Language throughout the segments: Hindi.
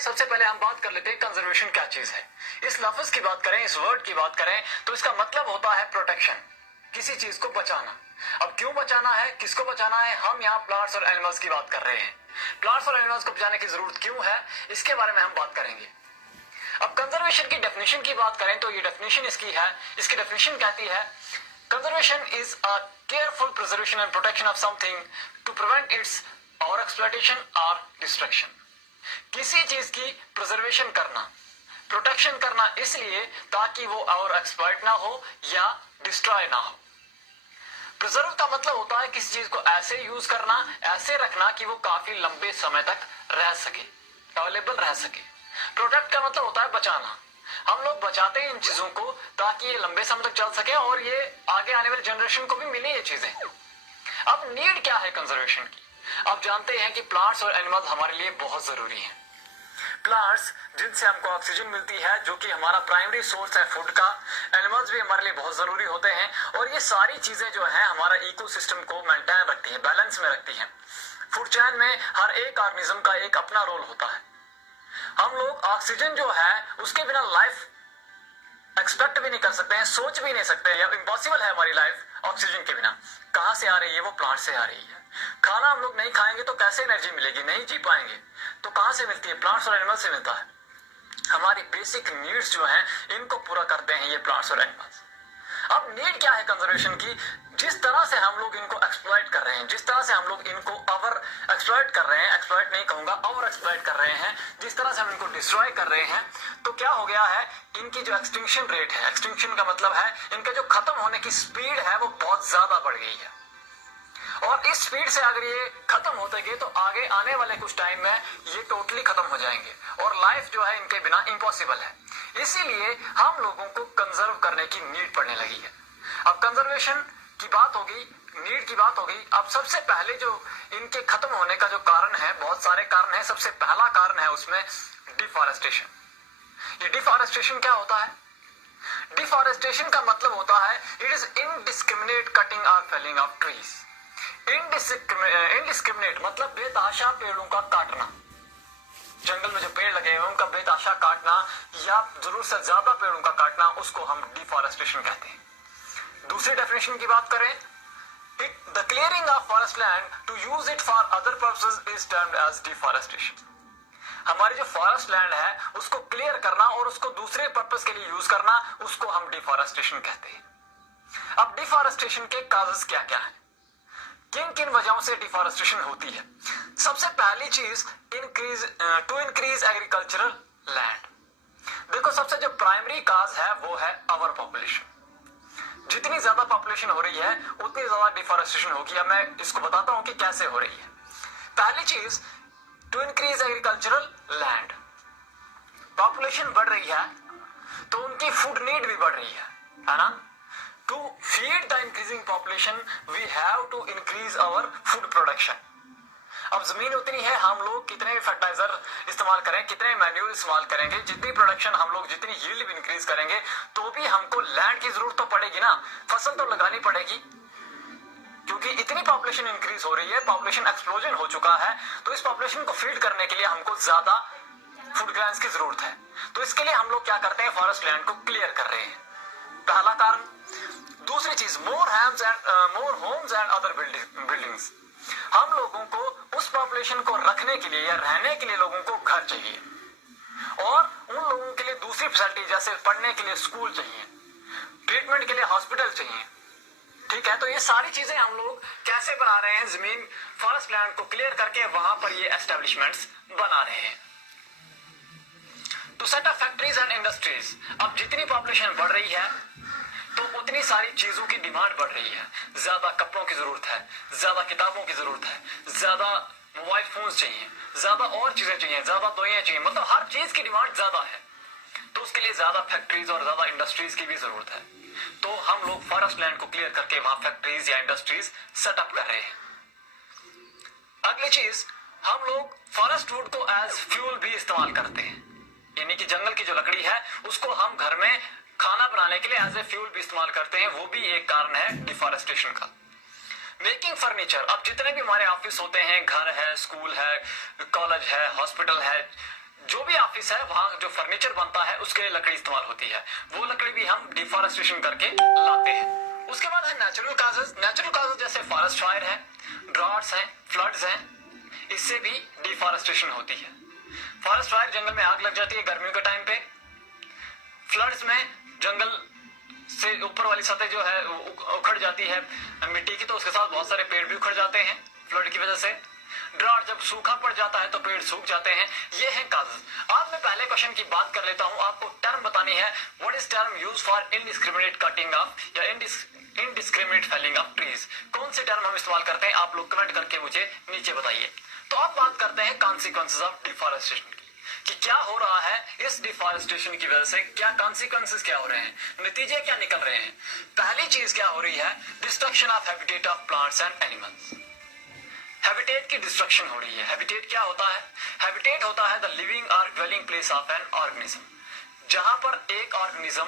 सबसे पहले हम बात कर लेते हैं कंजर्वेशन क्या चीज है। इस लफ्ज की बात करें, इस वर्ड की बात करें तो इसका मतलब होता है प्रोटेक्शन, किसी चीज को बचाना। अब क्यों बचाना है, किसको बचाना है, हम यहाँ प्लांट्स और एनिमल्स की बात कर रहे हैं। प्लांट्स और एनिमल्स को बचाने की जरूरत क्यों है, इसके बारे में हम बात करेंगे। अब कंजर्वेशन की डेफिनेशन की बात करें तो ये डेफिनेशन इसकी है, इसकी डेफिनेशन कहती है conservation is a careful preservation and protection of something to prevent its over exploitation और डिस्ट्रक्शन। किसी चीज की प्रिजर्वेशन करना, प्रोटेक्शन करना इसलिए ताकि वो ओवर एक्सप्लॉयट ना हो या डिस्ट्रॉय ना हो। प्रिजर्व का मतलब होता है किसी चीज को ऐसे यूज करना, ऐसे रखना कि वो काफी लंबे समय तक रह सके, अवेलेबल रह सके। प्रोटेक्ट का मतलब होता है बचाना, हम लोग बचाते हैं इन चीजों को ताकि ये लंबे समय तक चल सके और ये आगे आने वाले जनरेशन को भी मिले ये चीजें। अब नीड क्या है कंजर्वेशन की। आप जानते हैं कि प्लांट्स और एनिमल्स हमारे लिए बहुत जरूरी हैं। प्लांट्स जिनसे हमको ऑक्सीजन मिलती है जो कि हमारा प्राइमरी सोर्स है फूड का, एनिमल्स भी हमारे लिए बहुत जरूरी होते हैं और ये सारी चीजें जो है हमारा इकोसिस्टम को मेंटेन रखती है, बैलेंस में रखती है। फूड चेन में हर एक ऑर्गेनिज्म का एक अपना रोल होता है। हम लोग ऑक्सीजन जो है उसके बिना लाइफ एक्सपेक्ट भी नहीं कर सकते हैं, सोच भी नहीं सकते हैं, इम्पॉसिबल है हमारी लाइफ ऑक्सीजन के बिना। कहां से आ रही है, वो प्लांट से आ रही है। खाना हम लोग नहीं खाएंगे तो कैसे एनर्जी मिलेगी, नहीं जी पाएंगे। तो कहां से मिलती है, प्लांट्स और एनिमल्स से मिलता है। हमारी बेसिक नीड्स जो हैं इनको पूरा करते हैं ये प्लांट्स और एनिमल्स। अब नीड क्या है कंजर्वेशन की, जिस तरह से हम लोग इनको एक्सप्लॉइट कर रहे हैं, जिस तरह से हम लोग इनको ओवर एक्सप्लॉइट कर रहे हैं, एक्सप्लॉइट नहीं कहूंगा, ओवर एक्सप्लॉइट कर रहे हैं, जिस तरह से हम इनको डिस्ट्रॉय कर रहे हैं, तो क्या हो गया है, इनकी जो एक्सटिंक्शन रेट है, एक्सटिंक्शन का मतलब है इनका जो खत्म होने की स्पीड है वो बहुत ज्यादा बढ़ गई है। और इस स्पीड से अगर ये खत्म होते गए तो आगे आने वाले कुछ टाइम में ये टोटली खत्म हो जाएंगे और लाइफ जो है इनके बिना इम्पॉसिबल है। इसीलिए हम लोगों को कंजर्व करने की नीड पड़ने लगी है। अब कंजर्वेशन की बात होगी, नीड की बात होगी। अब सबसे पहले जो इनके खत्म होने का जो कारण है, बहुत सारे कारण है, सबसे पहला कारण है उसमें डिफॉरेस्टेशन। ये डिफॉरेस्टेशन क्या होता है, डिफॉरेस्टेशन का मतलब होता है इट इज इनडिस्क्रिमिनेट कटिंग और फेलिंग ऑफ ट्रीज। इनडिस्क्रिमिनेट मतलब बेतहाशा पेड़ों का काटना, जंगल में जो पेड़ लगे हुए उनका बेतहाशा काटना या जरूरत से ज्यादा पेड़ों का काटना, उसको हम डिफॉरेस्टेशन कहते हैं। दूसरी डेफिनेशन की बात करें, the clearing of forest land to use it for other purposes is termed as deforestation. हमारी जो फॉरेस्ट लैंड है उसको क्लियर करना और उसको दूसरे पर्पस के लिए यूज करना, उसको हम डिफॉरेस्टेशन कहते हैं। अब डिफॉरेस्टेशन के काजेस क्या क्या है, किन किन वजहों से डिफॉरेस्टेशन होती है। सबसे पहली चीज टू इंक्रीज एग्रीकल्चरल लैंड। देखो सबसे जो प्राइमरी काज है वो है आवर पॉपुलेशन। जितनी ज्यादा पॉपुलेशन हो रही है उतनी ज्यादा डिफॉरेस्टेशन होगी। अब मैं इसको बताता हूं कि कैसे हो रही है। पहली चीज to increase agricultural land. Population बढ़ रही है तो उनकी फूड नीड भी बढ़ रही है ना। To feed the increasing population, we have to increase our food production. अब जमीन उतनी है, हम लोग कितने फर्टिलाइजर इस्तेमाल करें, कितने मैन्यूर इस्तेमाल करेंगे, जितनी प्रोडक्शन हम लोग, जितनी यील्ड भी इंक्रीज करेंगे तो भी हमको लैंड की जरूरत तो पड़ेगी ना, फसल तो लगानी पड़ेगी। क्योंकि इतनी पॉपुलेशन इंक्रीज हो रही है, पॉपुलेशन एक्सप्लोजन हो चुका है, तो इस पॉपुलेशन को फीड करने के लिए हमको ज्यादा फूड ग्रेन्स की जरूरत है। तो इसके लिए हम लोग क्या करते हैं, फॉरेस्ट लैंड को क्लियर कर रहे हैं, पहला कारण। दूसरी चीज मोर होम्स एंड अदर बिल्डिंग्स। हम लोगों को उस पॉपुलेशन को रखने के लिए या रहने के लिए लोगों को घर चाहिए और उन लोगों के लिए दूसरी फैसिलिटी जैसे पढ़ने के लिए स्कूल चाहिए, ट्रीटमेंट के लिए हॉस्पिटल चाहिए। ठीक है, तो ये सारी चीजें हम लोग कैसे बना रहे हैं, जमीन फॉरेस्ट लैंड को क्लियर करके वहां पर ये एस्टेब्लिशमेंट्स बना रहे हैं। तो set of factories and industries. अब जितनी पॉपुलेशन बढ़ रही है तो उतनी सारी चीजों की डिमांड बढ़ रही है। ज्यादा कपड़ों की जरूरत है, ज्यादा किताबों की जरूरत है, ज्यादा मोबाइल फोन्स चाहिए, ज्यादा और चीजें चाहिए, ज्यादा दवाइयां चाहिए, मतलब हर चीज की डिमांड ज्यादा है। तो उसके लिए ज्यादा फैक्ट्रीज और ज्यादा इंडस्ट्रीज की भी जरूरत है। तो हम लोग फॉरेस्ट लैंड को क्लियर करके वहां फैक्ट्रीज या इंडस्ट्रीज सेटअप कर रहे हैं। अगली चीज, हम लोग फॉरेस्ट वुड को एज फ्यूल भी इस्तेमाल करते हैं, यानी कि जंगल की जो लकड़ी है उसको हम घर में खाना बनाने के लिए एज ए फ्यूल भी इस्तेमाल करते हैं। वो भी एक कारण है डिफॉरेस्टेशन का। Making furniture. अब जितने भी हमारे ऑफिस होते हैं, घर है, स्कूल है, कॉलेज है, हॉस्पिटल है, जो भी ऑफिस है वहां जो फर्नीचर बनता है उसके लिए लकड़ी इस्तेमाल होती है, वो लकड़ी भी हम डिफॉरेस्टेशन करके लाते हैं। उसके बाद है नेचुरल काजेज। नेचुरल काजेज जैसे फॉरेस्ट फायर है, ड्रॉट्स हैं, फ्लड्स हैं, इससे भी डिफॉरेस्टेशन होती है। फॉरेस्ट फायर, जंगल में आग लग जाती है गर्मियों के टाइम पे। फ्लड्स में जंगल से ऊपर वाली सतह जो है उखड़ जाती है मिट्टी की, तो उसके साथ बहुत सारे पेड़ भी उखड़ जाते हैं फ्लड की वजह से। ड्राउट, जब सूखा पड़ जाता है तो पेड़ सूख जाते हैं। ये है काजेज। आज मैं पहले क्वेश्चन की बात कर लेता हूं, आपको टर्म बतानी है। What is term use for indiscriminate cutting of या इनडिस्क्रिमिनेट फेलिंग ऑफ ट्रीज? कौन से टर्म हम इस्तेमाल करते हैं, आप लोग कमेंट करके मुझे नीचे बताइए। तो अब बात करते हैं कॉन्सिक्वेंसेज ऑफ डिफॉरेस्टेशन की, कि क्या हो रहा है इस डिफॉरेस्टेशन की वजह से, क्या कॉन्सिक्वेंसेज क्या हो रहे हैं, नतीजे क्या निकल रहे हैं। पहली चीज क्या हो रही है, destruction of habitat of plants and animals. Habitat की डिस्ट्रक्शन हो रही है। हैबिटेट क्या होता है? हैबिटेट होता है द लिविंग और dwelling place of an organism, जहां पर एक ऑर्गेनिज्म,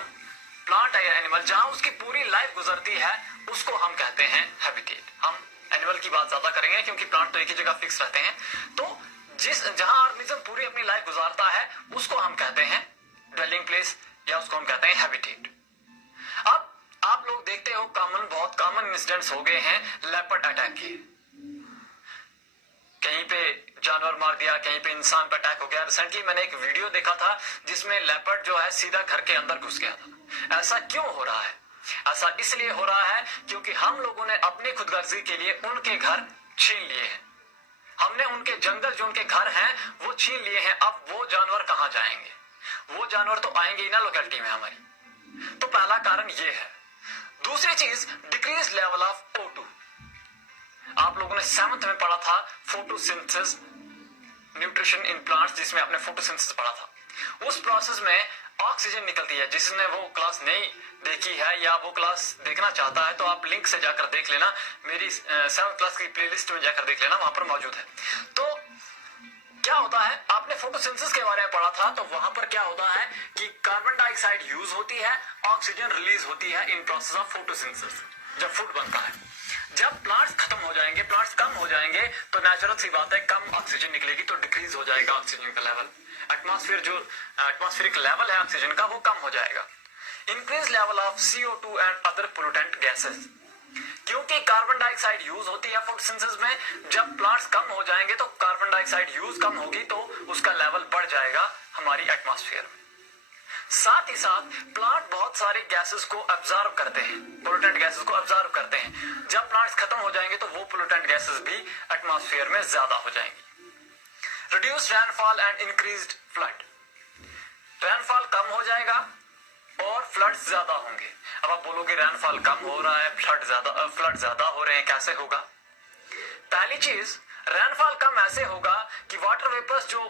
प्लांट या एनिमल, जहां उसकी पूरी लाइफ गुजरती है, उसको हम कहते हैं हैबिटेट। हम एनिमल की बात ज्यादा करेंगे क्योंकि प्लांट तो एक ही जगह फिक्स रहते हैं। तो जहां ऑर्गेनिज्म पूरी अपनी लाइफ गुजारता है उसको हम कहते हैं ड्वेलिंग प्लेस, या उसको हम कहते हैं हैबिटेट। अब आप लोग देखते हो बहुत कॉमन इंसिडेंट्स हो गए हैं लेपर्ड अटैक के। कहीं पे जानवर मार दिया, कहीं पे इंसान पे अटैक हो गया। रिसेंटली मैंने एक वीडियो देखा था जिसमें लेपर्ड जो है सीधा घर के अंदर घुस गया था। ऐसा क्यों हो रहा है? ऐसा इसलिए हो रहा है क्योंकि हम लोगों ने अपनी खुदगर्जी के लिए उनके घर छीन लिए हैं। हमने उनके जंगल, जो उनके घर हैं, वो छीन लिए हैं। अब वो जानवर कहां जाएंगे? वो जानवर तो आएंगे ही ना लोकेलिटी में हमारी। तो पहला कारण ये है। दूसरी चीज, डिक्रीज लेवल ऑफ O2। आप लोगों ने 7th में पढ़ा था फोटोसिंथेसिस न्यूट्रिशन इन प्लांट्स, जिसमें आपने फोटोसिंथेसिस पढ़ा था। उस प्रोसेस में ऑक्सीजन निकलती है। जिसने वो क्लास नहीं देखी है या वो क्लास देखना चाहता है तो आप लिंक से जाकर देख लेना, मेरी 7th क्लास की प्लेलिस्ट में जाकर देख लेना, वहां पर मौजूद है। तो क्या होता है, आपने फोटोसिंथेसिस के बारे में पढ़ा था, तो वहां पर क्या होता है कि कार्बन डाइऑक्साइड यूज होती है, ऑक्सीजन रिलीज होती है इन प्रोसेस ऑफ फोटोसिंथेसिस, जब फूड बनता है। जब प्लांट्स खत्म हो जाएंगे, प्लांट्स कम हो जाएंगे, तो नेचुरल सी बात है कम ऑक्सीजन निकलेगी, तो डिक्रीज हो जाएगा ऑक्सीजन का लेवल। एटमॉस्फेरिक लेवल है ऑक्सीजन का, वो कम हो जाएगा। Increase level of CO2 and other pollutant gases. क्योंकि कार्बन डाइऑक्साइड यूज होती है फोटोसिंथेसिस में, जब प्लांट्स कम हो जाएंगे तो कार्बन डाइऑक्साइड यूज कम होगी, तो उसका लेवल बढ़ जाएगा हमारी एटमॉस्फेयर में। साथ ही साथ प्लांट बहुत सारे गैसेस को अब्जॉर्ब करते हैं, पोल्यूटेंट गैसेस को अब्जॉर्ब करते हैं। जब प्लांट्स खत्म हो जाएंगे तो वो पोल्यूटेंट गैसेस भी एटमॉस्फेयर में ज्यादा हो जाएंगी। Reduced rainfall and increased flood. Rainfall कम हो जाएगा और फ्लड्स ज्यादा होंगे। अब आप बोलोगे रेनफॉल कम हो रहा है, फ्लड ज्यादा हो रहे हैं, कैसे होगा? पहली चीज, रेनफॉल कम ऐसे होगा कि वाटर वेपर्स जो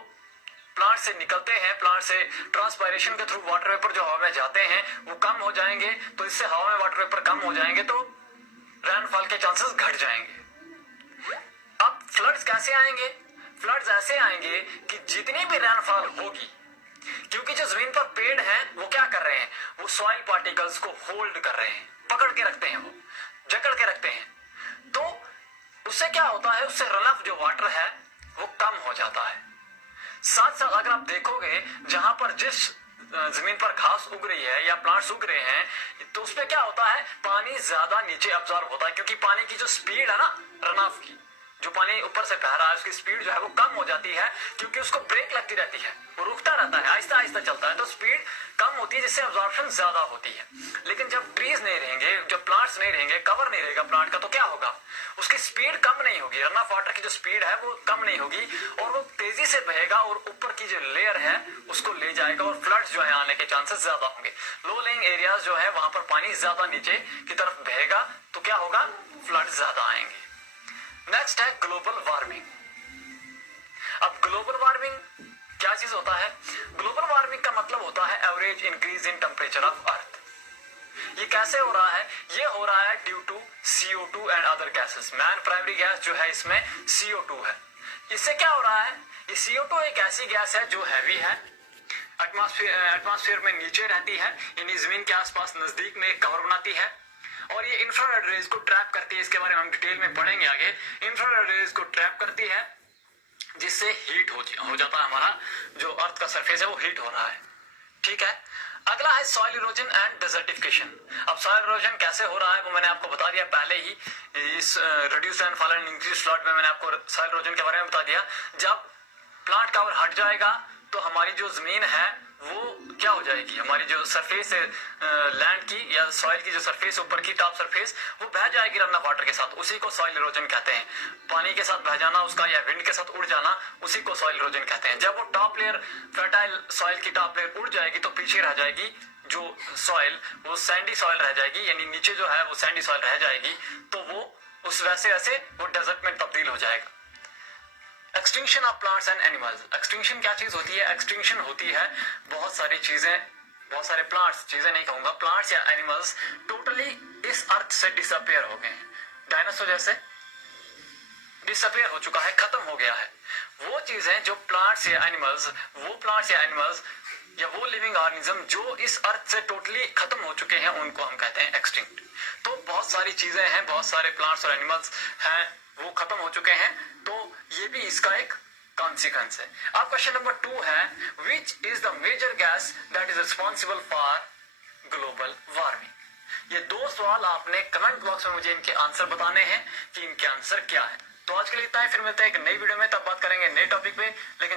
प्लांट से निकलते हैं, प्लांट से ट्रांसपायरेशन के थ्रू वाटर वेपर जो हवा में जाते हैं वो कम हो जाएंगे, तो इससे हवा में वाटर वेपर कम हो जाएंगे तो रेनफॉल के चांसेस घट जाएंगे। अब फ्लड्स कैसे आएंगे? फ्लड्स ऐसे आएंगे कि जितनी भी रेनफॉल होगी, क्योंकि जो जमीन पर पेड़ हैं वो क्या कर रहे हैं, वो सॉइल पार्टिकल्स को होल्ड कर रहे हैं, पकड़ के रखते हैं, वो जकड़ के रखते हैं। तो उससे क्या होता है, उससे रन ऑफ जो वाटर है वो कम हो जाता है। साथ साथ अगर आप देखोगे जहां पर जिस जमीन पर घास उग रही है या प्लांट्स उग रहे हैं, तो उसपे क्या होता है, पानी ज्यादा नीचे अब्जॉर्ब होता है, क्योंकि पानी की जो स्पीड है ना, रन ऑफ की, जो पानी ऊपर से बह रहा है उसकी स्पीड जो है वो कम हो जाती है, क्योंकि उसको ब्रेक लगती रहती है, वो रुकता रहता है, आहिस्ता आहिस्ता चलता है, तो स्पीड कम होती है, जिससे अब्जॉर्प्शन ज्यादा होती है। लेकिन जब ट्रीज नहीं रहेंगे, जब प्लांट्स नहीं रहेंगे, कवर नहीं रहेगा प्लांट का, तो क्या होगा, उसकी स्पीड कम नहीं होगी, रन ऑफ वाटर की जो स्पीड है वो कम नहीं होगी, और वो तेजी से बहेगा और ऊपर की जो लेयर है उसको ले जाएगा, और फ्लड्स जो है आने के चांसेस ज्यादा होंगे। लो लेइंग एरियाज जो है वहां पर पानी ज्यादा नीचे की तरफ बहेगा, तो क्या होगा, फ्लड ज्यादा आएंगे। नेक्स्ट है ग्लोबल वार्मिंग। अब ग्लोबल वार्मिंग क्या चीज होता है? ग्लोबल वार्मिंग का मतलब होता है average increase in temperature of earth. ये कैसे हो रहा है? ये हो रहा है due to CO2 and other gases. Main primary gas जो है इसमें CO2 है। इससे क्या हो रहा है, ये CO2 एक ऐसी गैस है जो हैवी है, एटमॉस्फेयर में नीचे रहती है, यानी जमीन के आसपास नजदीक में एक कवर बनाती है, और ये इंफ्रारेड रेज को ट्रैप करती है। इसके बारे में हम डिटेल में पढ़ेंगे आगे। इंफ्रारेड रेज को ट्रैप करती है जिससे हीट हो जाता है, हमारा जो अर्थ का सरफेस है वो हीट हो रहा है। ठीक है, अगला है सॉइल इरोजन एंड डेजर्टिफिकेशन। अब सॉइल इरोजन कैसे हो रहा है वो मैंने आपको बता दिया पहले ही, इस reduce and fall and increase flood में मैंने आपको सॉइल इरोजन के बारे में बता दिया। जब प्लांट कवर हट जाएगा तो हमारी जो जमीन है वो क्या हो जाएगी, हमारी जो सरफेस है लैंड की या सॉइल की जो सरफेस ऊपर की टॉप सरफेस वो बह जाएगी रन ऑफ वाटर के साथ, उसी को सॉइल इरोजन कहते हैं। पानी के साथ बह जाना उसका या विंड के साथ उड़ जाना, उसी को सॉइल इरोजन कहते हैं। जब वो टॉप लेयर फर्टाइल सॉइल की टॉप लेयर उड़ जाएगी तो पीछे रह जाएगी जो सॉइल, वो सैंडी सॉइल रह जाएगी, यानी नीचे जो है वो सैंडी सॉइल रह जाएगी, तो वो उस वैसे वैसे वो डेजर्ट में तब्दील हो जाएगा। Extinction of plants and animals. Extinction क्या चीज होती है? एक्सटिंक्शन होती है बहुत सारी चीजें, बहुत सारे प्लांट्स, चीजें नहीं कहूंगा, प्लांट्स या एनिमल्स टोटली इस अर्थ से डिसअपियर हो गए। डायनासोर जैसे डिसअपियर हो चुका है, खत्म हो गया है। वो चीजें जो प्लांट्स या एनिमल्स, वो प्लांट्स या एनिमल्स या वो लिविंग ऑर्गेनिज्म जो इस अर्थ से टोटली खत्म हो चुके हैं उनको हम कहते हैं एक्सटिंक्ट। तो बहुत सारी चीजें हैं, बहुत सारे प्लांट्स और एनिमल्स हैं वो खत्म हो चुके हैं, तो ये भी इसका एक कॉन्सिक्वेंस है। अब क्वेश्चन नंबर 2 है, which is the major gas that is responsible for global warming. ये 2 सवाल आपने कमेंट बॉक्स में मुझे इनके आंसर बताने हैं कि इनके आंसर क्या है। तो आज के लिए इतना ही, फिर मिलते हैं एक नई वीडियो में, तब बात करेंगे नए टॉपिक पे। लेकिन